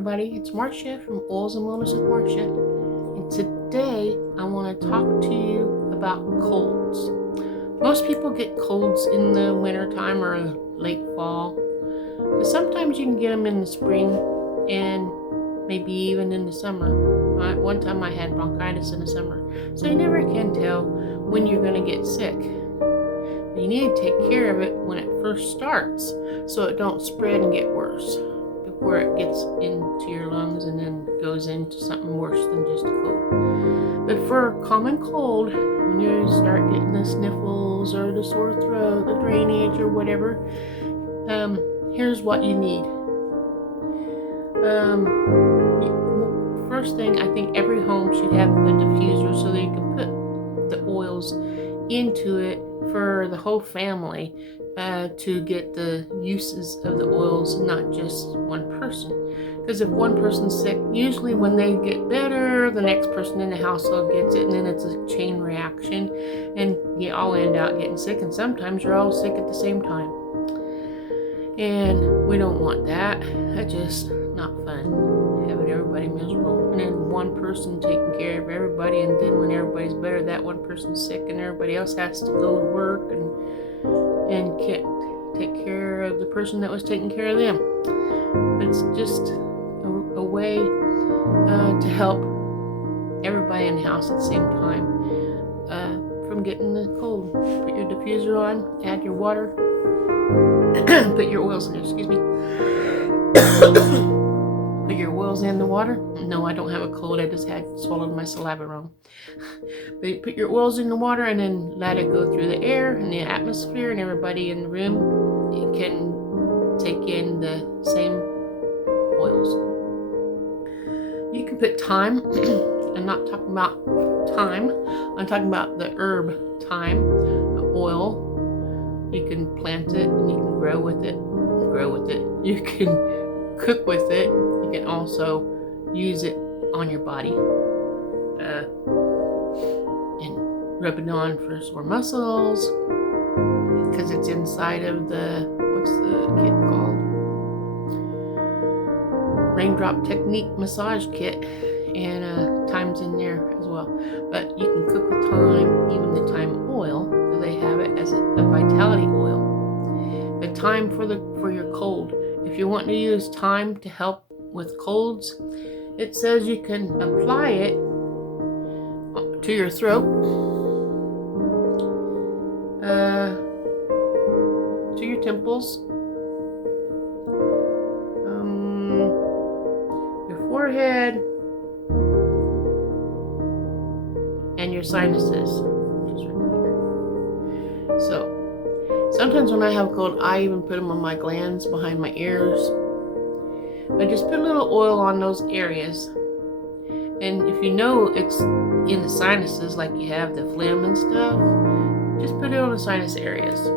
everybody, it's Marcia from Oils and Wellness with Marcia, and today I want to talk to you about colds. Most people get colds in the winter time or late fall, but sometimes you can get them in the spring and maybe even in the summer. One time I had bronchitis in the summer, so you never can tell when you're going to get sick. But you need to take care of it when it first starts so it don't spread and get worse before it gets into your lungs and then goes into something worse than just a cold. But for a common cold, when you start getting the sniffles or the sore throat, the drainage or whatever, here's what you need. First thing, I think every home should have a diffuser so that you can put the oils into it for the whole family to get the uses of the oils, not just one person. Because if one person's sick, usually when they get better, the next person in the household gets it, and then it's a chain reaction, and you all end up getting sick, and sometimes you're all sick at the same time. And we don't want that. That's just not fun, having everybody miserable. And then one person taking care of everybody, and then when everybody's better, that one person's sick and everybody else has to go to work and can't take care of the person that was taking care of them. But it's just a way to help everybody in the house at the same time from getting the cold. Put your diffuser on, add your water, put your oils in there, excuse me. Put your oils in the water. No, I don't have a cold, I just had swallowed my saliva wrong. But you put your oils in the water and then let it go through the air and the atmosphere, and everybody in the room can take in the same oils. You can put thyme. I'm not talking about thyme, I'm talking about the herb thyme, the oil. You can plant it and you can grow with it. You can cook with it. You can also use it on your body and rub it on for sore muscles because it's inside of the, what's the kit called? Raindrop Technique massage kit, and thyme's in there as well. But you can cook with thyme, even the thyme oil, because they have it as a vitality oil. But thyme for your cold. If you want to use thyme to help with colds, it says you can apply it to your throat, to your temples, your forehead, and your sinuses. Just right here. So sometimes when I have a cold, I even put them on my glands behind my ears. But just put a little oil on those areas. And if you know it's in the sinuses, like you have the phlegm and stuff, just put it on the sinus areas.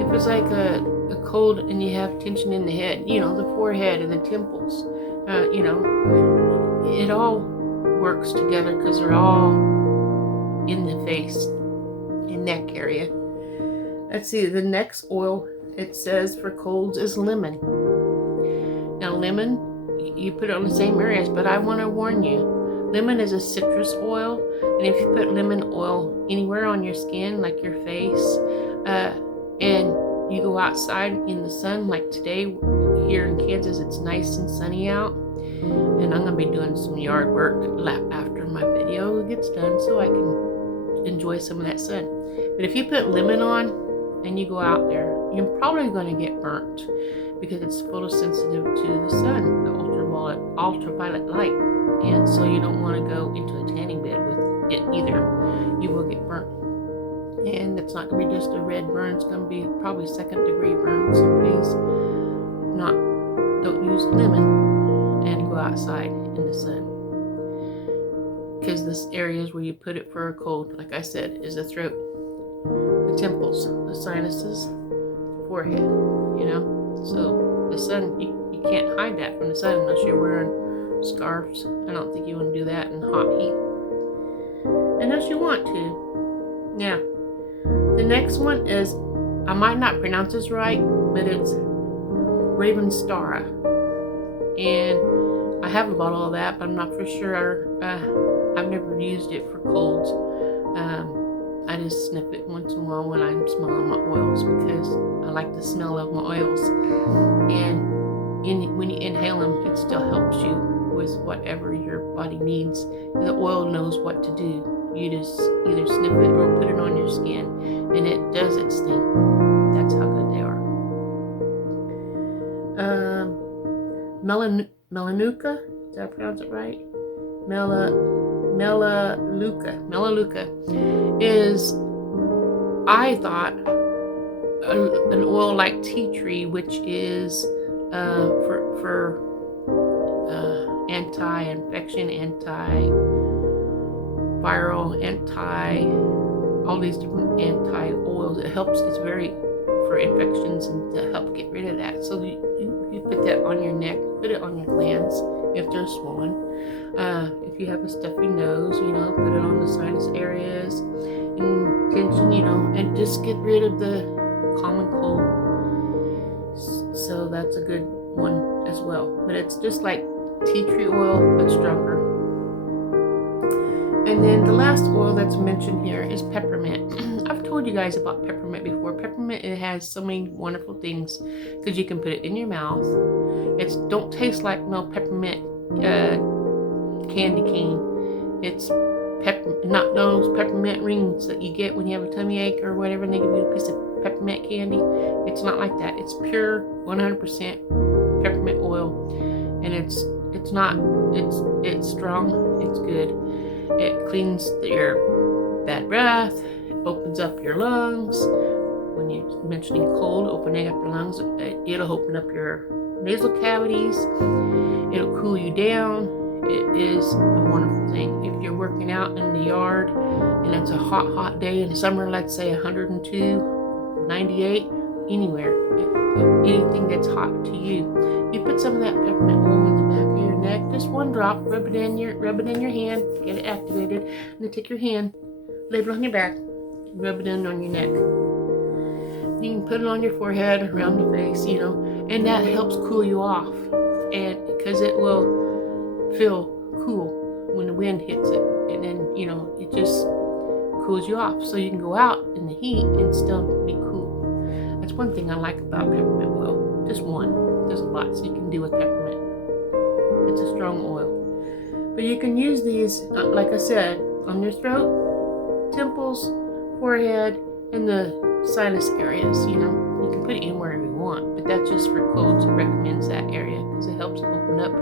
If it's like a cold and you have tension in the head, the forehead and the temples, it all works together because they're all in the face and neck area. Let's see, the next oil it says for colds is lemon. Now lemon, you put it on the same areas, but I want to warn you, lemon is a citrus oil, and if you put lemon oil anywhere on your skin, like your face, and you go outside in the sun, like today here in Kansas, it's nice and sunny out, and I'm going to be doing some yard work after my video gets done so I can enjoy some of that sun. But if you put lemon on and you go out there, you're probably going to get burnt because it's photosensitive to the sun, the ultraviolet light, and so you don't want to go into a tanning bed with it either. You will get burnt, and it's not going to be just a red burn, it's going to be probably second-degree burn. So please don't use lemon and go outside in the sun, because this areas where you put it for a cold, like I said, is the throat, the temples, the sinuses, the forehead, So the sun, you can't hide that from the sun unless you're wearing scarves. I don't think you want to do that in hot heat unless you want to. Now, the next one is, I might not pronounce this right, but it's Ravenstar. And I have a bottle of that, but I'm not for sure. I've never used it for colds. I just sniff it once in a while when I'm smelling my oils because I like the smell of my oils. And when you inhale them, it still helps you with whatever your body needs. The oil knows what to do. You just either sniff it or put it on your skin, and it does its thing. That's how good they are. Melaleuca, did I pronounce it right? Melaleuca is, I thought, an oil like tea tree, which is for anti-infection, anti-viral, all these different anti-oils. It helps. It's very for infections and to help get rid of that. So you put that on your neck, put it on your glands if they're swollen. If you have a stuffy nose, put it on the sinus areas and tension, and just get rid of the common cold. So that's a good one as well. But it's just like tea tree oil, but stronger. And then the last oil that's mentioned here is peppermint. I've told you guys about peppermint before. Peppermint, it has so many wonderful things because you can put it in your mouth. It don't taste like no peppermint candy cane. It's not those peppermint rings that you get when you have a tummy ache or whatever, and they give you a piece of peppermint candy. It's not like that. It's pure 100% peppermint oil, and it's strong. It's good. It cleans your bad breath. It opens up your lungs. When you're mentioning cold, opening up your lungs, it'll open up your nasal cavities. It'll cool you down. It is a wonderful thing. If you're working out in the yard and it's a hot day in the summer, let's say 102, 98, anywhere, anything that's hot to you, you put some of that peppermint oil in the back of your neck, just one drop, rub it in your hand, get it activated, and then take your hand, lay it on your back, rub it in on your neck. You can put it on your forehead, around the face, and that helps cool you off, and because it will feel cool when the wind hits it, and then it just cools you off, so you can go out in the heat and still be cool. That's one thing I like about peppermint oil. Just one. There's lots you can do with peppermint. It's a strong oil, but you can use these, like I said, on your throat, temples, forehead, and the sinus areas. You can put it in wherever you want, but that's just for colds. It recommends that area because it helps open up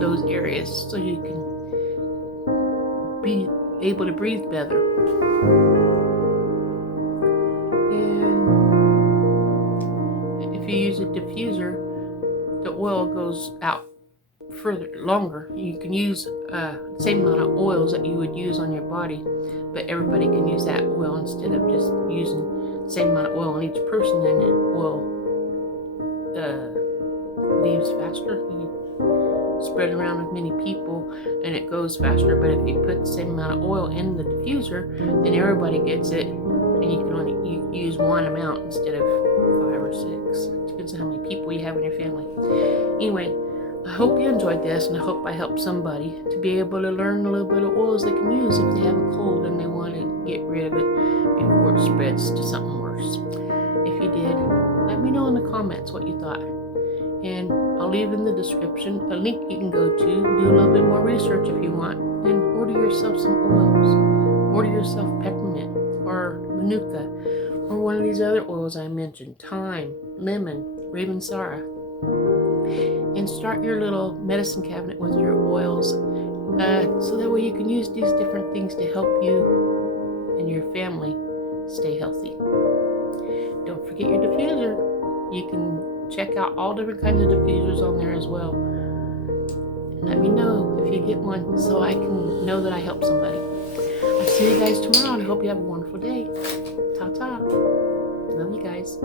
those areas so you can be able to breathe better. And if you use a diffuser, the oil goes out longer. You can use the same amount of oils that you would use on your body, but everybody can use that oil instead of just using the same amount of oil on each person, and the oil leaves faster. You spread around with many people and it goes faster. But if you put the same amount of oil in the diffuser, then everybody gets it, and you can only use one amount instead of 5 or 6. Depends on how many people you have in your family. Anyway, I hope you enjoyed this, and I hope I helped somebody to be able to learn a little bit of oils they can use if they have a cold and they want to get rid of it before it spreads to something worse. If you did, let me know in the comments what you thought. And I'll leave in the description a link you can go to, do a little bit more research if you want, and order yourself some oils. Order yourself peppermint or Melaleuca or one of these other oils I mentioned, thyme, lemon, Ravenstar, and start your little medicine cabinet with your oils, so that way you can use these different things to help you and your family stay healthy. Don't forget your diffuser. You can check out all different kinds of diffusers on there as well. Let me know if you get one so I can know that I helped somebody. I'll see you guys tomorrow, and I hope you have a wonderful day. Ta-ta. Love you guys.